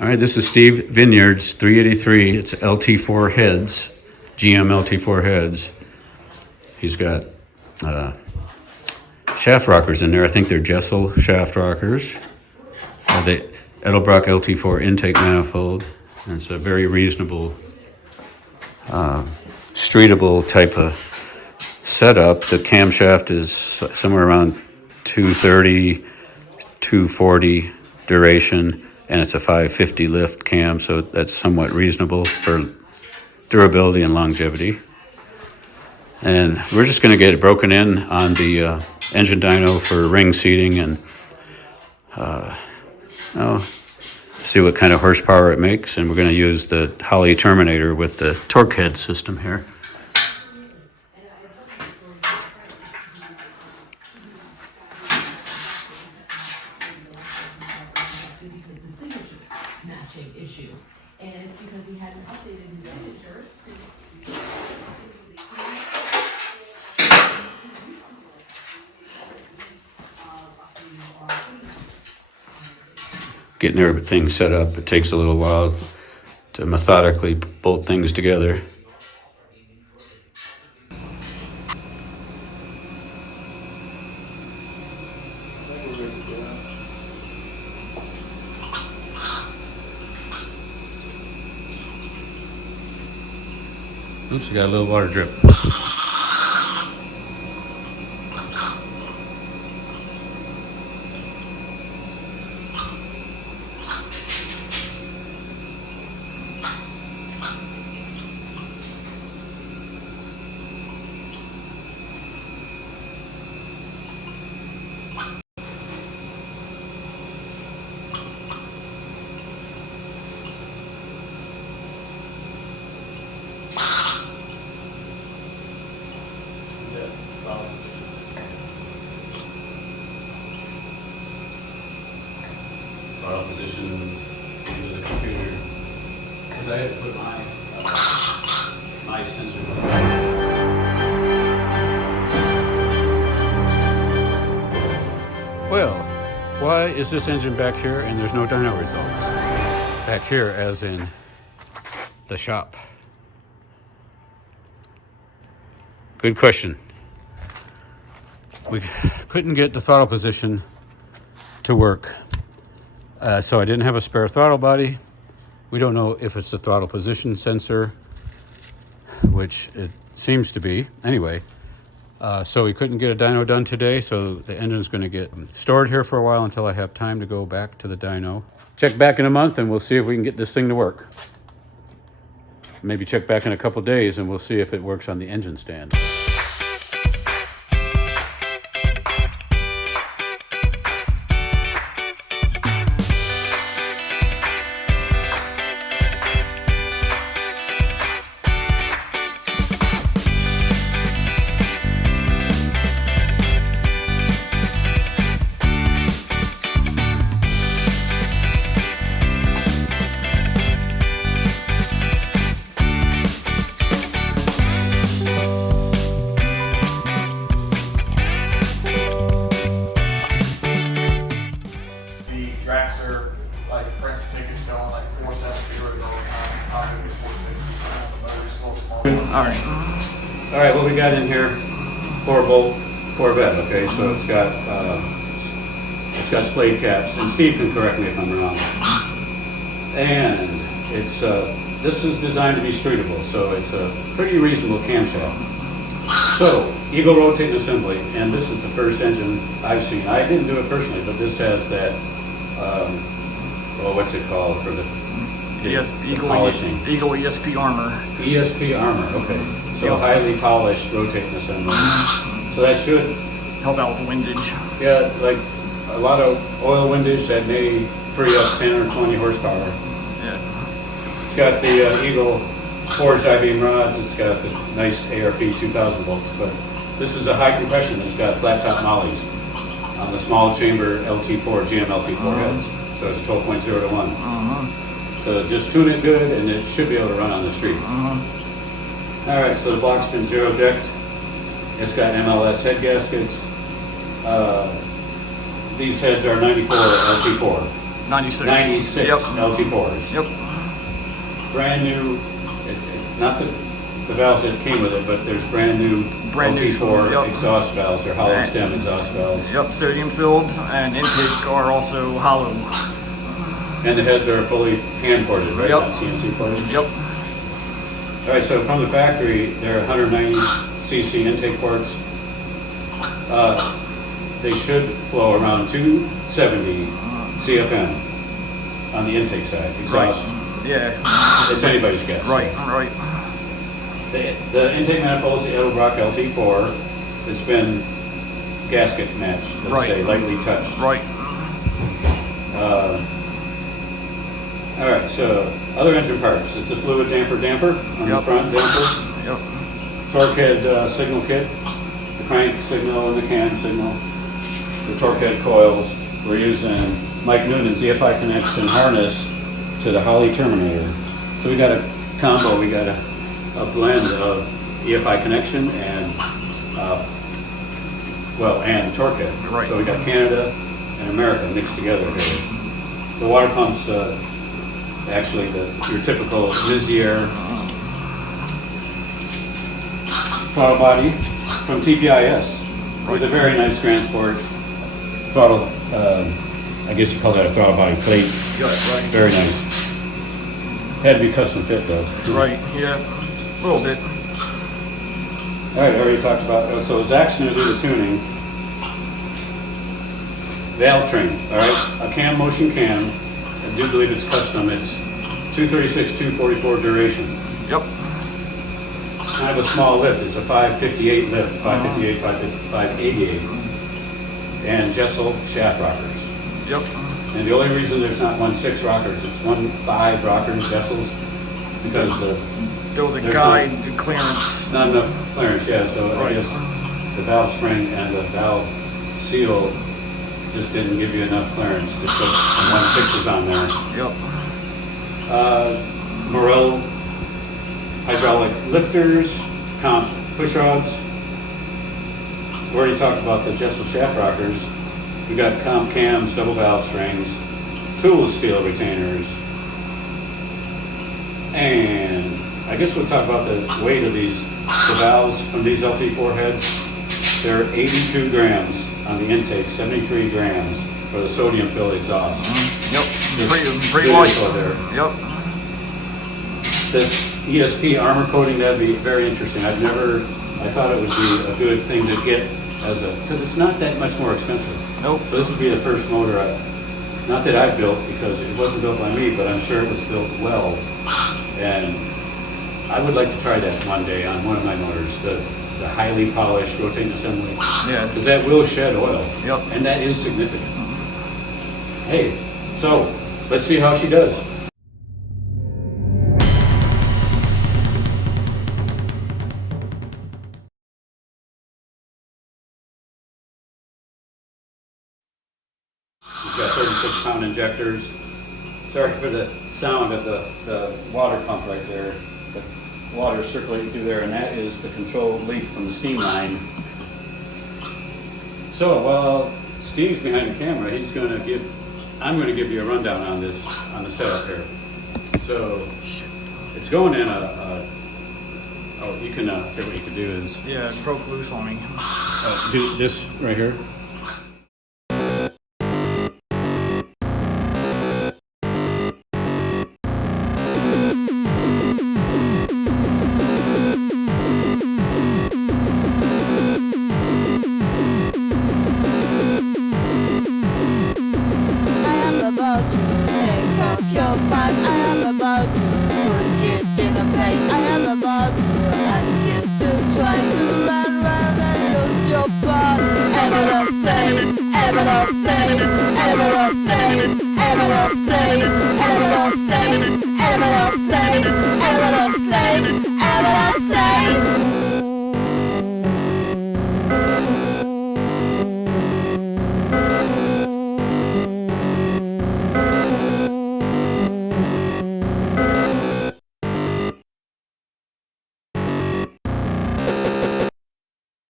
All right, this is Steve Vineyard's 383. It's LT4 heads, GM LT4 heads. He's got shaft rockers in there. I think they're Jessel shaft rockers. The Edelbrock LT4 intake manifold. And it's a very reasonable, streetable type of setup. The camshaft is somewhere around 230, 240 duration. And it's a 550 lift cam, so that's somewhat reasonable for durability and longevity. And we're just going to get it broken in on the engine dyno for ring seating and see what kind of horsepower it makes. And we're going to use the Holley Terminator with the TorqHead system here. Issue, and because we hadn't updated the signature. Getting everything set up, it takes a little while to methodically bolt things together. Oops, you got a little water drip. Throttle position into the computer. Because I had to put my sensor. Well, why is this engine back here and there's no dyno results? Back here as in the shop. Good question. We couldn't get the throttle position to work. So I didn't have a spare throttle body. We don't know if it's the throttle position sensor, which it seems to be. Anyway, so we couldn't get a dyno done today, so the engine's going to get stored here for a while until I have time to go back to the dyno. Check back in a month and we'll see if we can get this thing to work. Maybe check back in a couple days and we'll see if it works on the engine stand. All right, what we got in here, 4-bolt Corvette, okay, so it's got splayed caps, and Steve can correct me if I'm wrong. And it's, this is designed to be streetable, so it's a pretty reasonable camshaft. So, Eagle rotating assembly, and this is the first engine I've seen. I didn't do it personally, but this has that, well, what's it called for the polishing? Eagle ESP armor. ESP armor, okay. So highly polished rotating assembly. So that should help out with windage. Yeah, like a lot of oil windage that may free up 10 or 20 horsepower. Yeah. It's got the Eagle forged I-beam rods. It's got the nice ARP 2000 volts, but this is a high compression. It's got flat top mollies on the small chamber LT4, GM LT4 heads. So it's 12.0 to 1. So just tune it good and it should be able to run on the street. All right, so the block's been zero decked It's got MLS head gaskets. These heads are 94 LT4. 96. 96 Yep. LT4s. Yep. Brand new, not the valves that came with it, but there's brand new LT4 yep. exhaust valves. They're hollow stem exhaust valves. Yep, sodium filled, and intake are also hollow. And the heads are fully hand ported, right? Yep. Not CNC ported? Yep. All right, so from the factory, they're 190cc intake ports. They should flow around 270 CFM on the intake side. Exhaust. Right. Yeah. It's anybody's guess. Right. Right. The intake manifold is the Edelbrock LT4. It's been gasket matched, let's say, lightly touched. Right. All right, so other engine parts. It's a fluid damper on the front damper. Yep. TorqHead signal kit, the crank signal and the cam signal. The TorqHead coils. We're using Mike Noonan's EFI connection harness to the Holley terminator. So we got a combo. We got a blend of EFI connection and and TorqHead. Right. So we got Canada and America mixed together here. The water pumps, actually your typical Lizier throttle body from TPIS with a very nice Grand Sport throttle. I guess you call that a throttle body plate. Right. Very nice. Had to be custom fit though. Right. Yeah. A little bit. All right, I already talked about. So Zach's going to do the tuning. Valve train. All right, a cam motion cam. I do believe it's custom. It's 236, 244 duration. Yep. Kind of a small lift. It's a 558 lift, 558, 588, and Jessel shaft rockers. Yep. And the only reason there's not 1.6 rockers, it's 1.5 rockers, Jessels, because There was a there's guide clearance. not enough clearance. Yeah, so I Right. guess the valve spring and the valve seal just didn't give you enough clearance to put some 1.6s on there. Yep. Morel hydraulic lifters, comp push rods. We already talked about the Jessel shaft rockers. We got comp cams, double valve strings, tool steel retainers, and I guess we'll talk about the weight of the valves from these LT4 heads. They're 82 grams on the intake, 73 grams for the sodium filled exhaust. Yep. Just Pretty good light. info there. Yep. This ESP armor coating, that'd be very interesting. I thought it would be a good thing to get because it's not that much more expensive. Nope. So this would be the first motor, not that I've built because it wasn't built by me, but I'm sure it was built well. And I would like to try that one day on one of my motors, the highly polished rotating assembly. Yeah. Because that will shed oil. Yep. And that is significant. Hey, so let's see how she does. We've got 36-pound injectors. Sorry for the sound of the water pump right there. The water circulating through there, and that is the controlled leak from the steam line. So while Steve's behind the camera, I'm going to give you a rundown on the setup here. So it's going in you can see what you can do is Yeah, it broke loose on me. do this right here. About to take off your fight. I am about to put it in a place. I am about to ask you to try to run and lose your body. Everlasting, everlasting, everlasting, everlasting, everlasting, everlasting, everlasting, everlasting.